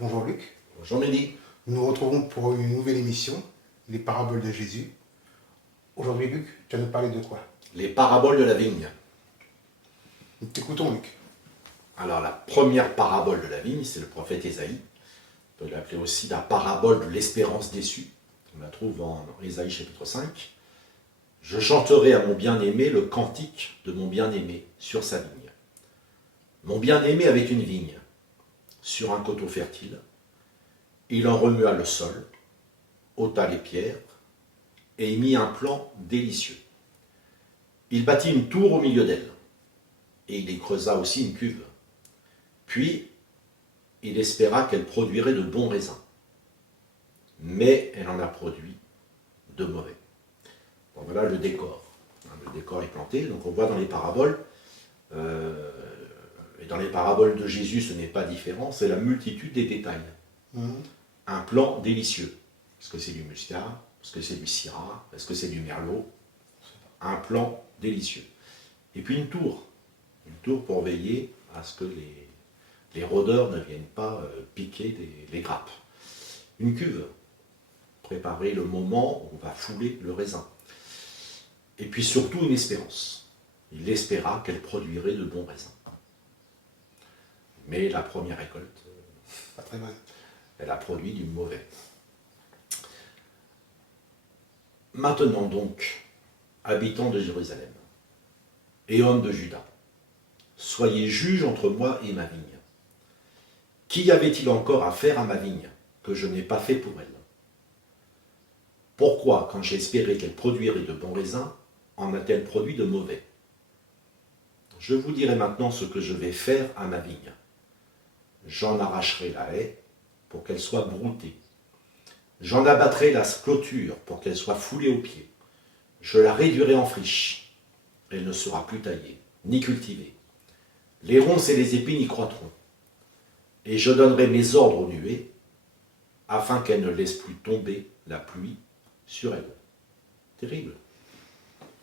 Bonjour Luc, Bonjour Mehdi. nous nous retrouvons pour une nouvelle émission, les paraboles de Jésus. Aujourd'hui Luc, tu vas nous parler de quoi? Les paraboles de la vigne. Nous t'écoutons Luc. Alors la première parabole de la vigne, c'est le prophète Ésaïe. On peut l'appeler aussi la parabole de l'espérance déçue. On la trouve en Ésaïe chapitre 5. Je chanterai à mon bien-aimé le cantique de mon bien-aimé sur sa vigne. Mon bien-aimé avait une vigne sur un coteau fertile. Il en remua le sol, ôta les pierres et y mit un plan délicieux. Il bâtit une tour au milieu d'elle et il y creusa aussi une cuve. Puis, il espéra qu'elle produirait de bons raisins. Mais elle en a produit de mauvais. Donc voilà le décor. Le décor est planté. Donc on voit dans les paraboles, et dans les paraboles de Jésus, ce n'est pas différent, c'est la multitude des détails. Un plan délicieux. Est-ce que c'est du muscat? Est-ce que c'est du syrah? Est-ce que c'est du merlot? Un plan délicieux. Et puis une tour pour veiller à ce que les rôdeurs ne viennent pas piquer les grappes. Une cuve, préparer le moment où on va fouler le raisin. Et puis surtout une espérance. Il espéra qu'elle produirait de bons raisins. Mais la première récolte, Pas très bonne. elle a produit du mauvais. Maintenant donc, habitants de Jérusalem et hommes de Juda, soyez juges entre moi et ma vigne. Qu'y avait-il encore à faire à ma vigne que je n'ai pas fait pour elle? Pourquoi, quand j'ai espéré qu'elle produirait de bons raisins, en a-t-elle produit de mauvais? Je vous dirai maintenant ce que je vais faire à ma vigne. J'en arracherai la haie pour qu'elle soit broutée. J'en abattrai la clôture pour qu'elle soit foulée aux pieds. Je la réduirai en friche. Elle ne sera plus taillée, ni cultivée. Les ronces et les épines y croîtront. Et je donnerai mes ordres aux nuées, afin qu'elles ne laissent plus tomber la pluie sur elles. Terrible.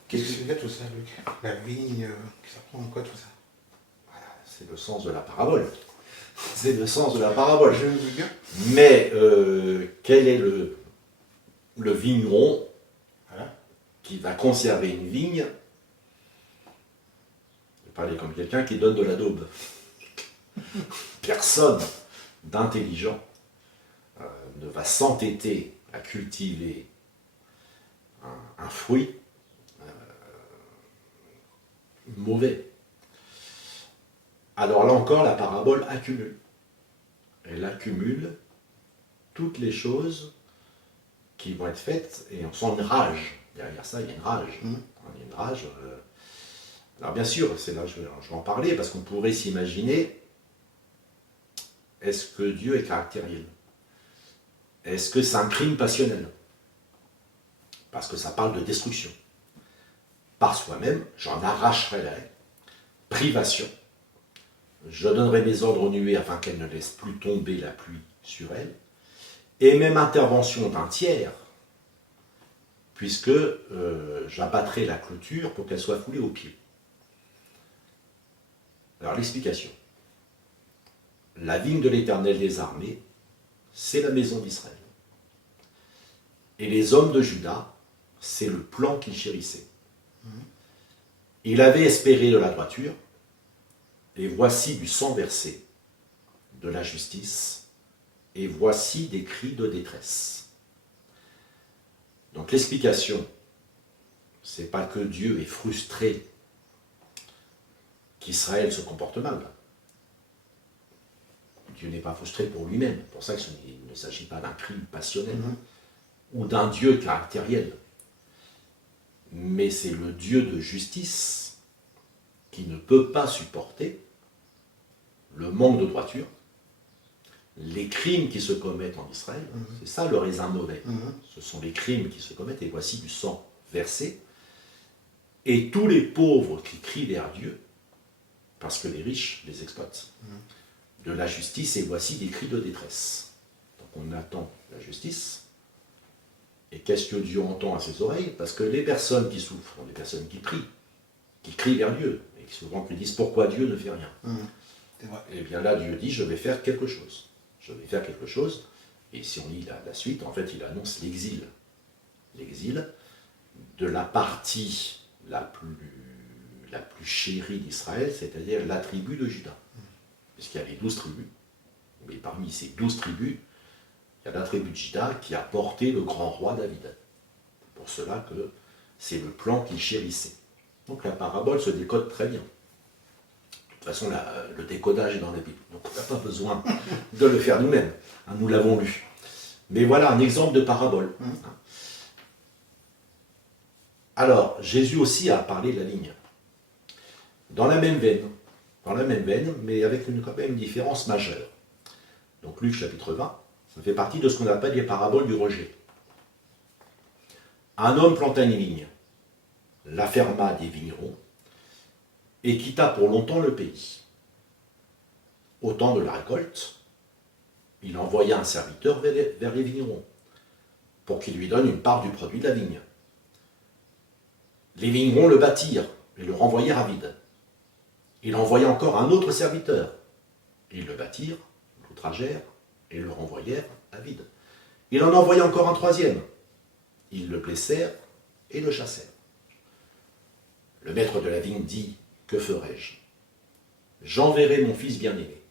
Qu'est-ce que c'est tout ça Luc? La vigne, ça prend en quoi tout ça? C'est le sens de la parabole. C'est le sens de la parabole. Je veux bien. Mais quel est le vigneron qui va conserver une vigne? Je vais parler comme quelqu'un qui donne de la daube. Personne d'intelligent ne va s'entêter à cultiver un fruit mauvais. Alors là encore, la parabole accumule. Elle accumule toutes les choses qui vont être faites et on sent une rage. Derrière ça, il y a une rage. Il y a une rage. Alors bien sûr, c'est là que je vais en parler, parce qu'on pourrait s'imaginer, est-ce que Dieu est caractériel? Est-ce que c'est un crime passionnel? Parce que ça parle de destruction. Par soi-même, j'en arracherai la haie. Privation. Je donnerai mes ordres aux nuées afin qu'elles ne laissent plus tomber la pluie sur elles. Et même intervention d'un tiers, puisque j'abattrai la clôture pour qu'elle soit foulée aux pieds. Alors l'explication. La vigne de l'Éternel des armées, c'est la maison d'Israël. Et les hommes de Juda, c'est le plan qu'il chérissait. Il avait espéré de la droiture, et voici du sang versé, de la justice, et voici des cris de détresse. Donc l'explication, c'est pas que Dieu est frustré qu'Israël se comporte mal. Dieu n'est pas frustré pour lui-même. C'est pour ça qu'il ne s'agit pas d'un crime passionnel ou d'un Dieu caractériel. Mais c'est le Dieu de justice qui ne peut pas supporter le manque de droiture, les crimes qui se commettent en Israël. C'est ça le raisin mauvais. Ce sont les crimes qui se commettent, et voici du sang versé. Et tous les pauvres qui crient vers Dieu, parce que les riches les exploitent. De la justice, et voici des cris de détresse. Donc on attend la justice. Et qu'est-ce que Dieu entend à ses oreilles? Parce que les personnes qui souffrent sont des personnes qui crient vers Dieu, et qui souvent lui disent pourquoi Dieu ne fait rien. C'est vrai. Et bien là, Dieu dit, je vais faire quelque chose. je vais faire quelque chose. Et si on lit la suite, en fait, il annonce l'exil. L'exil de la partie la plus chérie d'Israël, c'est-à-dire la tribu de Juda. Puisqu'il y avait 12 tribus. Mais parmi ces 12 tribus, il y a la tribu de Juda qui a porté le grand roi David. C'est pour cela que c'est le plan qu'il chérissait. Donc la parabole se décode très bien. De toute façon, le décodage est dans la Bible. Donc on n'a pas besoin de le faire nous-mêmes. Hein, nous l'avons lu. Mais voilà un exemple de parabole. Alors, Jésus aussi a parlé de la vigne. Dans la même veine, mais avec quand même une différence majeure. Donc Luc chapitre 20, ça fait partie de ce qu'on appelle les paraboles du rejet. Un homme planta une vigne, la ferma des vignerons, et quitta pour longtemps le pays. Au temps de la récolte, il envoya un serviteur vers les vignerons, pour qu'il lui donne une part du produit de la vigne. Les vignerons le battirent et le renvoyèrent à vide. Il envoya encore un autre serviteur. Ils le battirent, l'outragèrent et le renvoyèrent à vide. Il en envoya encore un troisième. Ils le blessèrent et le chassèrent. Le maître de la vigne dit, que ferai-je? J'enverrai mon fils bien-aimé.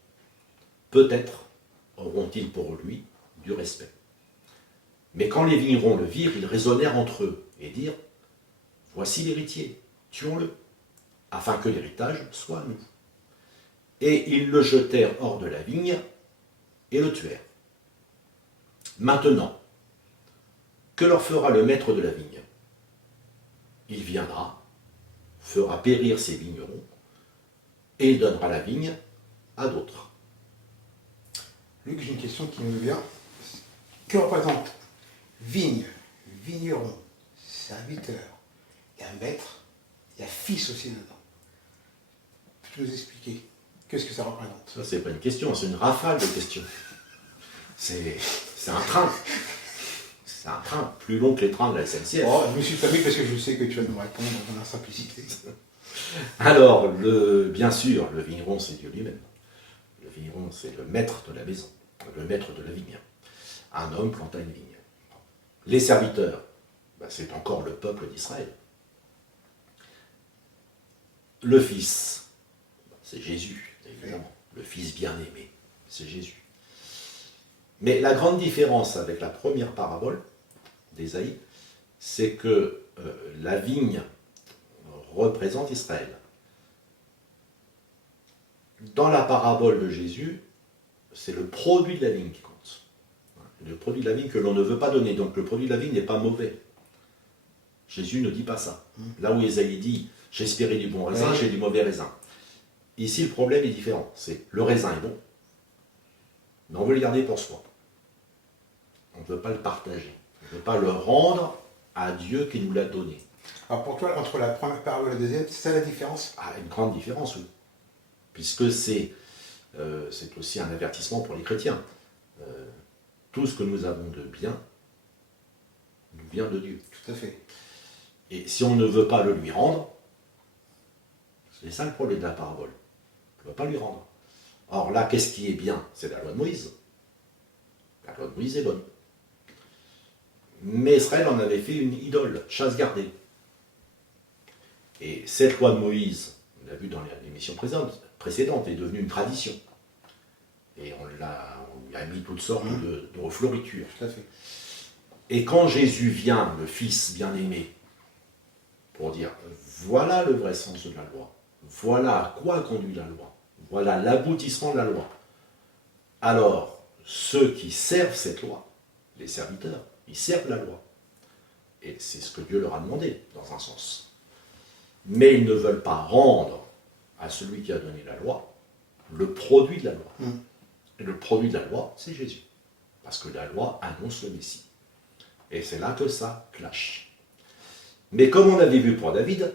Peut-être auront-ils pour lui du respect. Mais quand les vignerons le virent, ils raisonnèrent entre eux et dirent, voici l'héritier, tuons-le, afin que l'héritage soit à nous. Et ils le jetèrent hors de la vigne et le tuèrent. Maintenant, que leur fera le maître de la vigne? Il viendra, fera périr ses vignerons, et il donnera la vigne à d'autres. Luc, j'ai une question qui me vient. Que représente vigne, vigneron, serviteur? Il y a maître, il y a fils aussi dedans. Peux-tu nous expliquer qu'est-ce que ça représente? Ça, c'est pas une question, c'est une rafale de questions. C'est un train. C'est un train plus long que les trains de la SNCF. Oh, je me suis permis parce que je sais que tu vas nous répondre dans la simplicité. Alors, bien sûr, le vigneron, c'est Dieu lui-même. Le vigneron, c'est le maître de la maison, le maître de la vigne. Un homme planta une vigne. Les serviteurs, c'est encore le peuple d'Israël. Le Fils, c'est Jésus, évidemment. Le Fils bien-aimé, c'est Jésus. Mais la grande différence avec la première parabole d'Ésaïe, c'est que la vigne représente Israël. Dans la parabole de Jésus, c'est le produit de la vigne qui compte. Le produit de la vigne que l'on ne veut pas donner. Donc le produit de la vigne n'est pas mauvais. Jésus ne dit pas ça. Là où Ésaïe dit « j'espérais du bon raisin, j'ai du mauvais raisin ». Ici, le problème est différent. C'est le raisin est bon, mais on veut le garder pour soi. On ne veut pas le partager. On ne veut pas le rendre à Dieu qui nous l'a donné. Alors pour toi, entre la première parabole et la deuxième, c'est ça la différence? Ah, une grande différence, oui. Puisque c'est aussi un avertissement pour les chrétiens. Tout ce que nous avons de bien nous vient de Dieu. Tout à fait. Et si on ne veut pas le lui rendre, c'est ça le problème de la parabole. On ne veut pas lui rendre. Or là, qu'est-ce qui est bien? C'est la loi de Moïse. La loi de Moïse est bonne. Mais Israël en avait fait une idole, chasse gardée. Et cette loi de Moïse, on l'a vu dans l'émission précédente, est devenue une tradition. Et on lui a mis toutes sortes de refleuritures. Tout à fait. Et quand Jésus vient, le Fils bien-aimé, pour dire, voilà le vrai sens de la loi, voilà à quoi conduit la loi, voilà l'aboutissement de la loi. Alors, ceux qui servent cette loi, les serviteurs, ils servent la loi. Et c'est ce que Dieu leur a demandé, dans un sens. Mais ils ne veulent pas rendre à celui qui a donné la loi le produit de la loi. Et le produit de la loi, c'est Jésus. Parce que la loi annonce le Messie. Et c'est là que ça clash. Mais comme on avait vu pour David,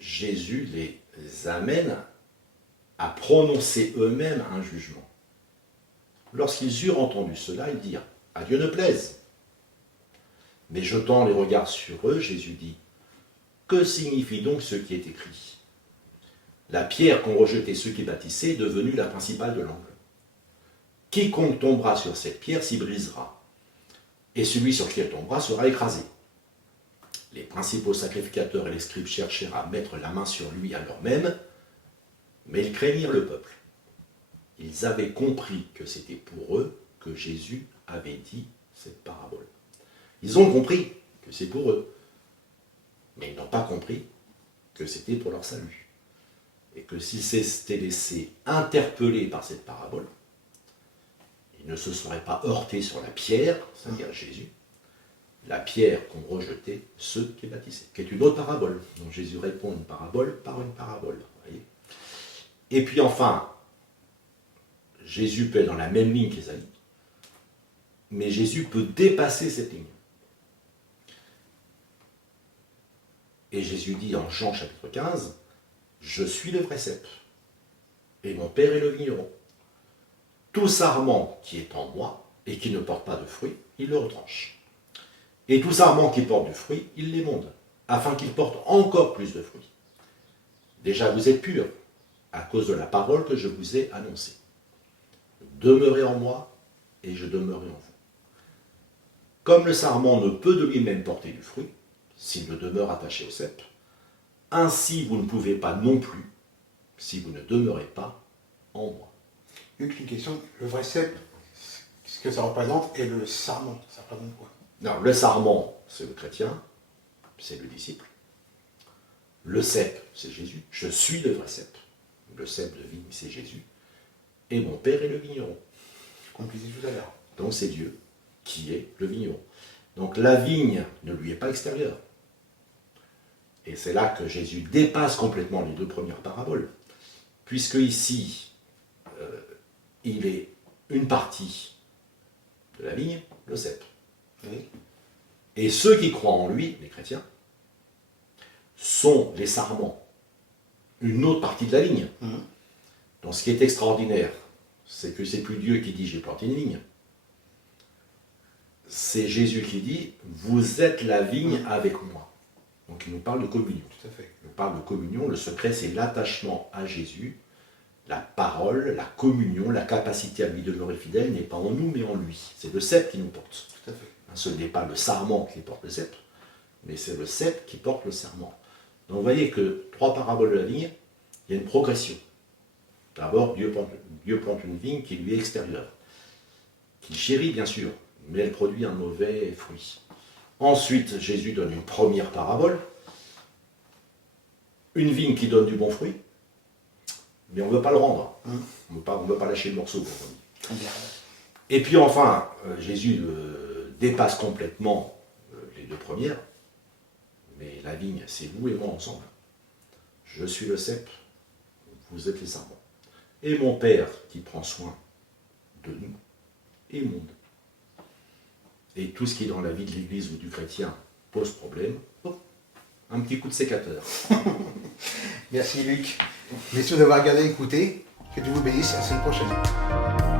Jésus les amène à prononcer eux-mêmes un jugement. Lorsqu'ils eurent entendu cela, ils dirent « À Dieu ne plaise ». Mais jetant les regards sur eux, Jésus dit « Que signifie donc ce qui est écrit ? La pierre qu'ont rejetée ceux qui bâtissaient est devenue la principale de l'angle. quiconque tombera sur cette pierre s'y brisera, et celui sur qui elle tombera sera écrasé. Les principaux sacrificateurs et les scribes cherchèrent à mettre la main sur lui à l'heure même, mais ils craignirent le peuple. Ils avaient compris que c'était pour eux que Jésus avait dit cette parabole. Ils ont compris que c'est pour eux, mais ils n'ont pas compris que c'était pour leur salut. Et que s'ils s'étaient laissés interpeller par cette parabole, ils ne se seraient pas heurtés sur la pierre, c'est-à-dire Jésus, la pierre qu'ont rejeté ceux qui bâtissaient, qui est une autre parabole, dont Jésus répond une parabole par une parabole. Voyez. Et puis enfin, Jésus peut être dans la même ligne qu'Ésaïe, mais Jésus peut dépasser cette ligne. Et Jésus dit en Jean chapitre 15, « Je suis le vrai cep, et mon Père est le vigneron. Tout sarment qui est en moi et qui ne porte pas de fruit, il le retranche. Et tout sarment qui porte du fruit, il l'émonde, afin qu'il porte encore plus de fruits. Déjà vous êtes purs, à cause de la parole que je vous ai annoncée. Demeurez en moi, et je demeurerai en vous. Comme le sarment ne peut de lui-même porter du fruit, s'il ne demeure attaché au cep, ainsi vous ne pouvez pas non plus, si vous ne demeurez pas en moi. » Une question, le vrai cep, ce que ça représente, et le sarment, ça représente quoi? Non, le sarment, c'est le chrétien, c'est le disciple. Le cep, c'est Jésus. Je suis le vrai cep. Le cep de vigne, c'est Jésus. Et mon Père est le vigneron. Comme tu disais tout à l'heure. Donc c'est Dieu qui est le vigneron. Donc la vigne ne lui est pas extérieure. Et c'est là que Jésus dépasse complètement les deux premières paraboles. Puisque ici, il est une partie de la vigne, le cep. Oui. Et ceux qui croient en lui, les chrétiens, sont les sarments, une autre partie de la vigne. Donc ce qui est extraordinaire, c'est que c'est plus Dieu qui dit j'ai planté une vigne. C'est Jésus qui dit vous êtes la vigne avec moi. Donc il nous parle de communion. Tout à fait. Il nous parle de communion. Le secret, c'est l'attachement à Jésus. La parole, la communion, la capacité à lui demeurer fidèle n'est pas en nous, mais en lui. C'est le cep qui nous porte. Tout à fait. Ce n'est pas le sarment qui porte le cep, mais c'est le cep qui porte le sarment. Donc vous voyez que 3 paraboles de la vigne, il y a une progression. D'abord, Dieu plante une vigne qui lui est extérieure, qu'il chérit bien sûr, mais elle produit un mauvais fruit. Ensuite, Jésus donne une première parabole, une vigne qui donne du bon fruit, mais on ne veut pas le rendre. On ne veut pas lâcher le morceau, comme on dit. Et puis enfin, Jésus dépasse complètement les deux premières, mais la vigne, c'est vous et moi ensemble. Je suis le cep, vous êtes les sarments. Et mon Père qui prend soin de nous est monde. Et tout ce qui est dans la vie de l'Église ou du chrétien pose problème, un petit coup de sécateur. Merci Luc. Merci d'avoir regardé et écouté. Que Dieu vous bénisse. À la semaine prochaine.